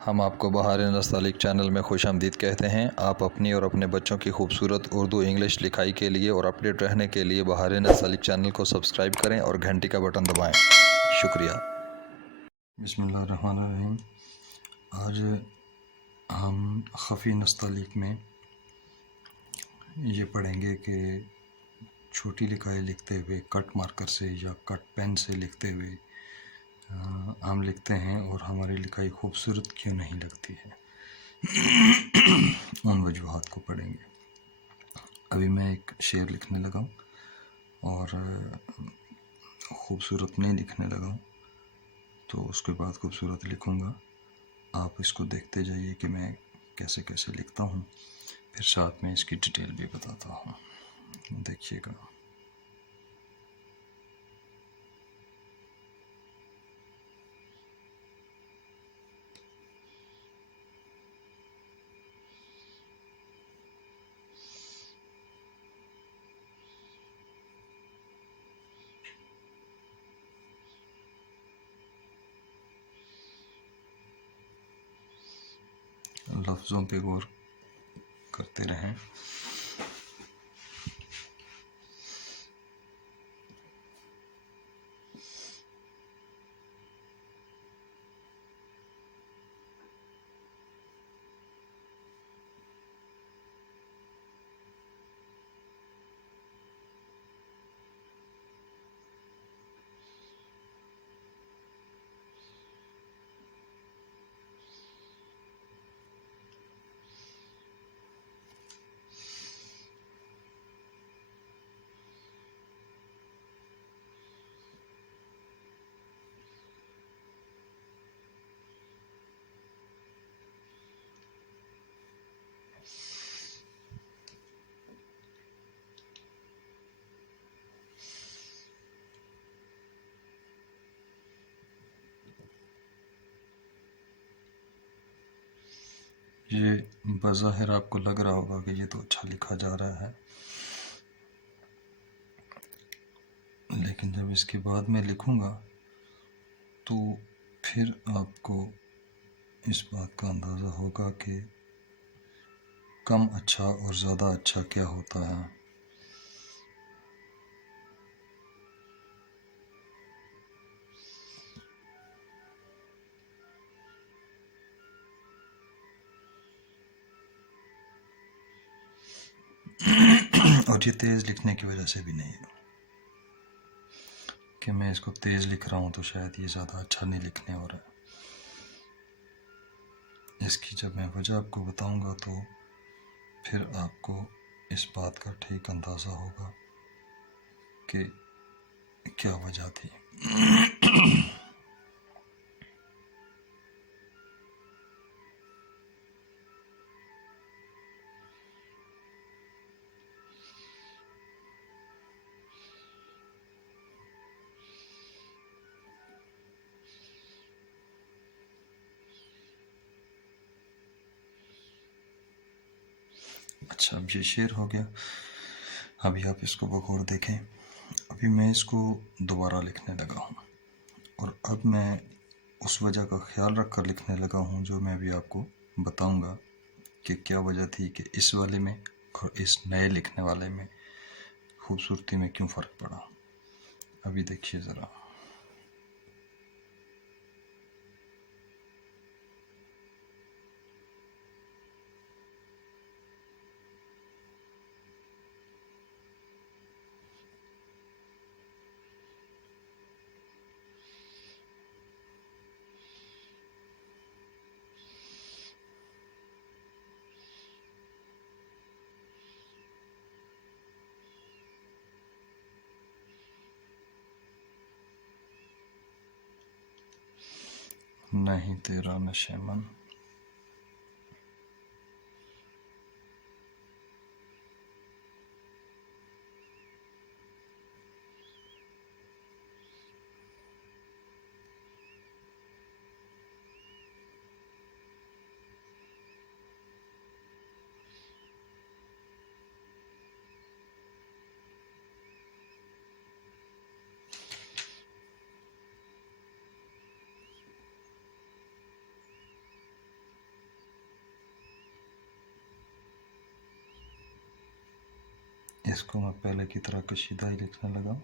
हम आपको बहार नस्तालिक चैनल में खुशामदीद कहते हैं। आप अपनी और अपने बच्चों की खूबसूरत उर्दू इंग्लिश लिखाई के लिए और अपडेट रहने के लिए बहार नस्तालिक चैनल को सब्सक्राइब करें और घंटी का बटन दबाएं। शुक्रिया। बिस्मिल्लाहिर्रहमानिर्रहीम। आज हम ख़फ़ी नस्तालिक में ये पढ़ेंगे कि छोटी लिखाई लिखते हुए कट मार्कर से या कट पेन से लिखते हुए हम लिखते हैं और हमारी लिखाई खूबसूरत क्यों नहीं लगती है। उन वजूहात को पढ़ेंगे। अभी मैं एक शेर लिखने लगा हूँ और खूबसूरत नहीं लिखने लगा हूँ, तो उसके बाद खूबसूरत लिखूँगा। आप इसको देखते जाइए कि मैं कैसे कैसे लिखता हूँ, फिर साथ में इसकी डिटेल भी बताता हूँ, देखिएगा। लफ्ज़ों पे गौर करते रहें। ये बज़ाहिर आपको लग रहा होगा कि ये तो अच्छा लिखा जा रहा है, लेकिन जब इसके बाद मैं लिखूँगा तो फिर आपको इस बात का अंदाज़ा होगा कि कम अच्छा और ज़्यादा अच्छा क्या होता है। और ये तेज़ लिखने की वजह से भी नहीं है कि मैं इसको तेज़ लिख रहा हूँ तो शायद ये ज़्यादा अच्छा नहीं लिखने हो रहा है। इसकी जब मैं वजह आपको बताऊँगा तो फिर आपको इस बात का ठीक अंदाज़ा होगा कि क्या वजह थी। अच्छा, अब ये शेर हो गया। अभी आप इसको बगौर देखें। अभी मैं इसको दोबारा लिखने लगा हूँ और अब मैं उस वजह का ख्याल रख कर लिखने लगा हूँ जो मैं अभी आपको बताऊँगा कि क्या वजह थी कि इस वाले में और इस नए लिखने वाले में खूबसूरती में क्यों फ़र्क पड़ा। अभी देखिए ज़रा। नहीं तेरा नशेमन, इसको मैं पहले की तरह कशीदा ही लिखने लगा।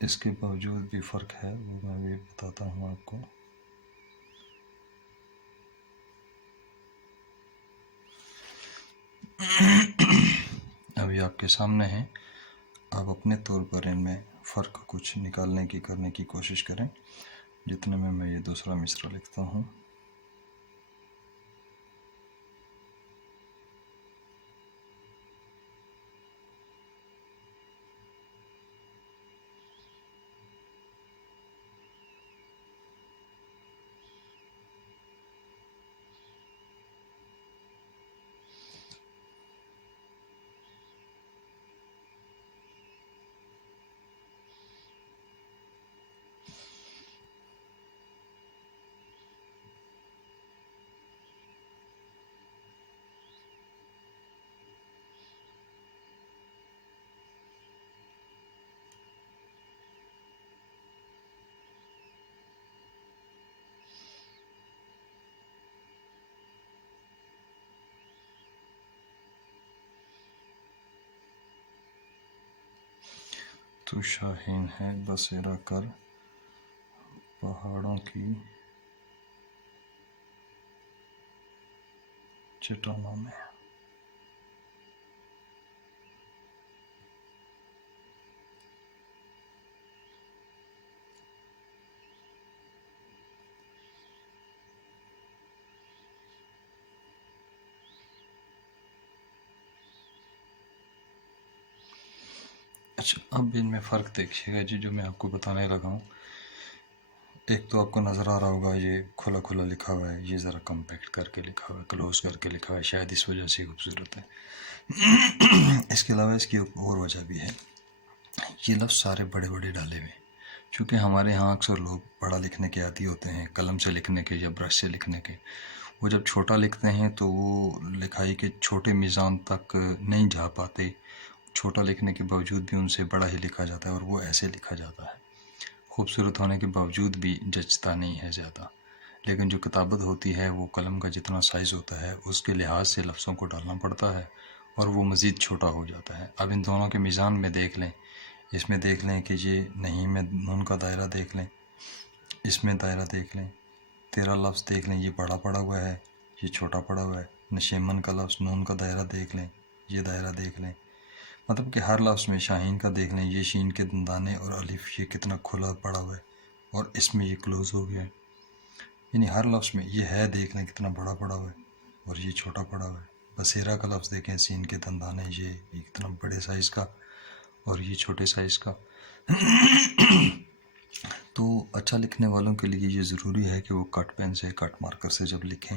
इसके बावजूद भी फ़र्क है, वो मैं भी बताता हूँ आपको। अभी आपके सामने है, आप अपने तौर पर इनमें फ़र्क कुछ निकालने की करने की कोशिश करें। जितने में मैं ये दूसरा मिसरा लिखता हूँ। तो शाहीन है बसेरा कर पहाड़ों की चट्टानों में। अच्छा, अब इनमें फ़र्क देखिएगा जी, जो मैं आपको बताने लगा हूँ। एक तो आपको नज़र आ रहा होगा ये खुला खुला लिखा हुआ है, ये ज़रा कम्पैक्ट करके लिखा हुआ है, क्लोज करके लिखा हुआ है, शायद इस वजह से खूबसूरत है। इसके अलावा इसकी एक और वजह भी है, ये लफ्ज़ सारे बड़े बड़े डाले हुए। चूँकि हमारे यहाँ अक्सर लोग बड़ा लिखने के आदी होते हैं, कलम से लिखने के या ब्रश से लिखने के। वो जब छोटा लिखते हैं तो वो लिखाई के छोटे मीज़ान तक नहीं जा पाते। छोटा लिखने के बावजूद भी उनसे बड़ा ही लिखा जाता है और वो ऐसे लिखा जाता है। खूबसूरत होने के बावजूद भी जचता नहीं है ज़्यादा। लेकिन जो किताबत होती है वो कलम का जितना साइज़ होता है उसके लिहाज से लफ्ज़ों को डालना पड़ता है और वो मज़ीद छोटा हो जाता है। अब इन दोनों के मीज़ान में देख लें, इसमें देख लें कि ये नहीं में नून का दायरा देख लें, इसमें दायरा देख लें, तेरा लफ्ज़ देख लें, ये बड़ा पड़ा हुआ है, ये छोटा पड़ा हुआ है। नशेमन का लफ्ज़ नून का दायरा देख लें, ये दायरा देख लें। मतलब कि हर लफ्ज़ में शाहीन का देख लें, ये शीन के दंदाने और अलिफ ये कितना खुला पड़ा हुआ है और इसमें ये क्लोज हो गया है। यानी हर लफ्ज़ में ये है देख लें कितना बड़ा पड़ा हुआ है और ये छोटा पड़ा हुआ है। बसेरा का लफ्ज़ देखें, सीन के दंदाने ये कितना बड़े साइज़ का और ये छोटे साइज़ का। तो अच्छा लिखने वालों के लिए ये ज़रूरी है कि वो कट पेन से, कट मार्कर से जब लिखें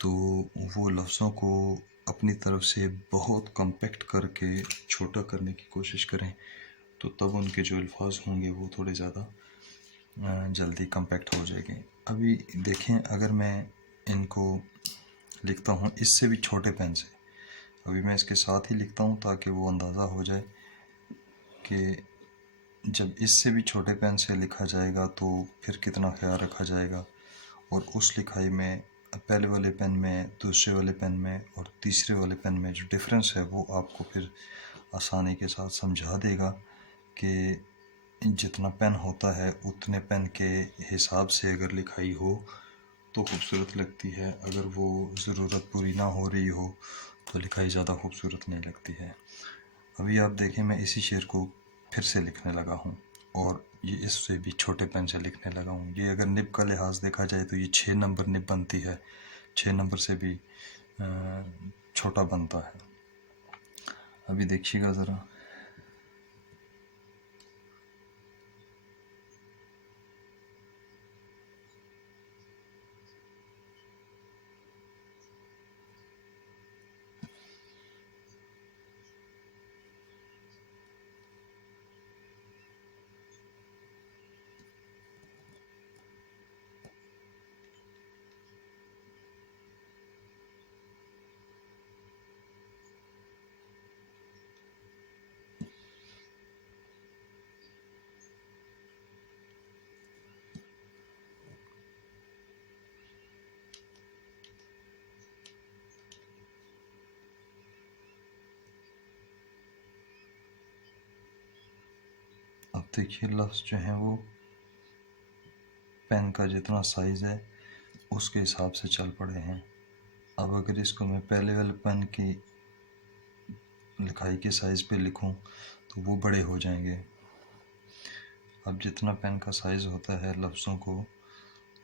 तो वो लफ्ज़ों को अपनी तरफ से बहुत कम्पैक्ट करके छोटा करने की कोशिश करें, तो तब उनके जो अल्फाज होंगे वो थोड़े ज़्यादा जल्दी कम्पैक्ट हो जाएंगे। अभी देखें, अगर मैं इनको लिखता हूँ इससे भी छोटे पेन से, अभी मैं इसके साथ ही लिखता हूँ ताकि वो अंदाज़ा हो जाए कि जब इससे भी छोटे पेन से लिखा जाएगा तो फिर कितना ख्याल रखा जाएगा और उस लिखाई में पहले वाले पेन में, दूसरे वाले पेन में और तीसरे वाले पेन में जो डिफरेंस है वो आपको फिर आसानी के साथ समझा देगा कि जितना पेन होता है उतने पेन के हिसाब से अगर लिखाई हो तो खूबसूरत लगती है, अगर वो ज़रूरत पूरी ना हो रही हो तो लिखाई ज़्यादा खूबसूरत नहीं लगती है। अभी आप देखें, मैं इसी शेर को फिर से लिखने लगा हूँ और ये इससे भी छोटे पेन से लिखने लगा हूँ। ये अगर निब का लिहाज देखा जाए तो ये 6 नंबर निब बनती है, 6 नंबर से भी छोटा बनता है। अभी देखिएगा ज़रा, अब देखिए लफ्ज़ जो हैं वो पेन का जितना साइज़ है उसके हिसाब से चल पड़े हैं। अब अगर इसको मैं पहले वाले पेन की लिखाई के साइज़ पे लिखूं तो वो बड़े हो जाएंगे। अब जितना पेन का साइज़ होता है लफ्ज़ों को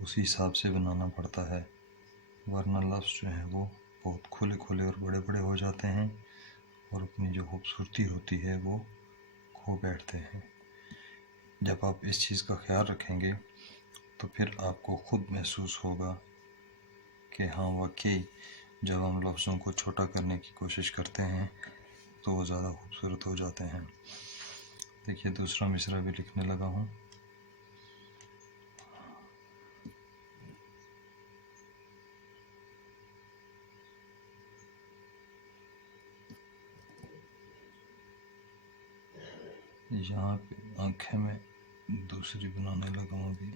उसी हिसाब से बनाना पड़ता है, वरना लफ्ज़ जो हैं वो बहुत खुले खुले और बड़े बड़े हो जाते हैं और अपनी जो खूबसूरती होती है वो खो बैठते हैं। जब आप इस चीज़ का ख्याल रखेंगे तो फिर आपको ख़ुद महसूस होगा कि हाँ वाकई जब हम लफ्ज़ों को छोटा करने की कोशिश करते हैं तो वो ज़्यादा खूबसूरत हो जाते हैं। देखिए दूसरा मिसरा भी लिखने लगा हूँ। यहाँ पे आंखें में दूसरी बनाने लगा हूँ अभी।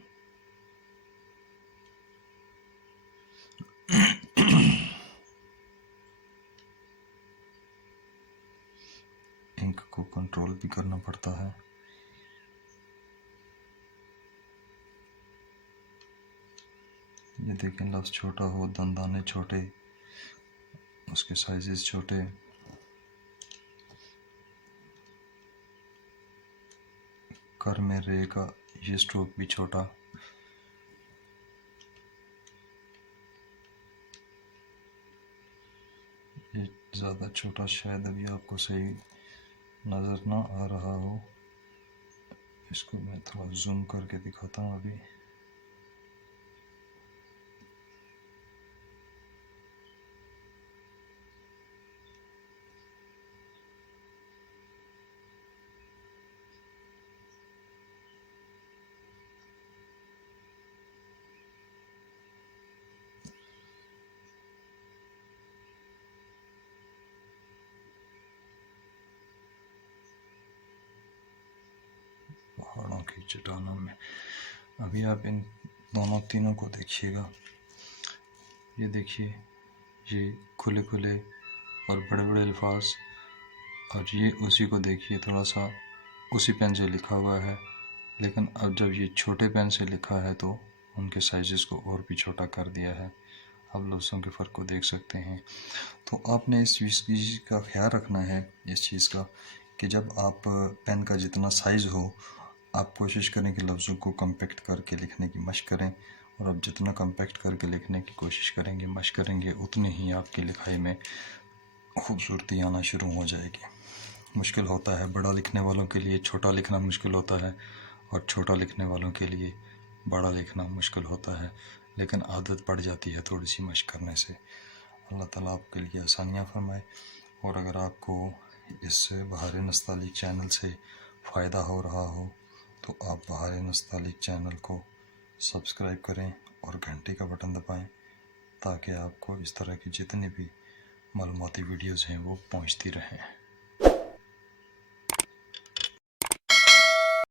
इंक को कंट्रोल भी करना पड़ता है। ये देखें लफ्ज़ छोटा हो, दंदाने छोटे, उसके साइजेस छोटे। कर में रे का ये स्ट्रोक भी छोटा। ये ज़्यादा छोटा शायद अभी आपको सही नज़र ना आ रहा हो, इसको मैं थोड़ा जूम करके दिखाता हूँ अभी। पहाड़ों की चट्टानों में अभी आप इन दोनों तीनों को देखिएगा। ये देखिए ये खुले खुले और बड़े बड़े अल्फाज, और ये उसी को देखिए थोड़ा सा उसी पेन से लिखा हुआ है, लेकिन अब जब ये छोटे पेन से लिखा है तो उनके साइजेस को और भी छोटा कर दिया है। आप लफ्ज़ों के फ़र्क को देख सकते हैं। तो आपने इस चीज़ का ख्याल रखना है, इस चीज़ का, कि जब आप पेन का जितना साइज़ हो आप कोशिश करें कि लफ्ज़ों को कम्पैक्ट करके लिखने की मशक़ करें, और आप जितना कम्पैक्ट करके लिखने की कोशिश करेंगे, मशक़ करेंगे, उतनी ही आपकी लिखाई में खूबसूरती आना शुरू हो जाएगी। मुश्किल होता है बड़ा लिखने वालों के लिए छोटा लिखना मुश्किल होता है, और छोटा लिखने वालों के लिए बड़ा लिखना मुश्किल होता है, लेकिन आदत पड़ जाती है थोड़ी सी मशक़ करने से। अल्लाह ताला आपके लिए आसानियाँ फरमाए। और अगर आपको इस बहार नस्तालिक चैनल से फ़ायदा हो रहा हो तो आप बहार नस्तालिक चैनल को सब्सक्राइब करें और घंटे का बटन दबाएं, ताकि आपको इस तरह की जितनी भी मालूमाती वीडियोज़ हैं वो पहुंचती रहें।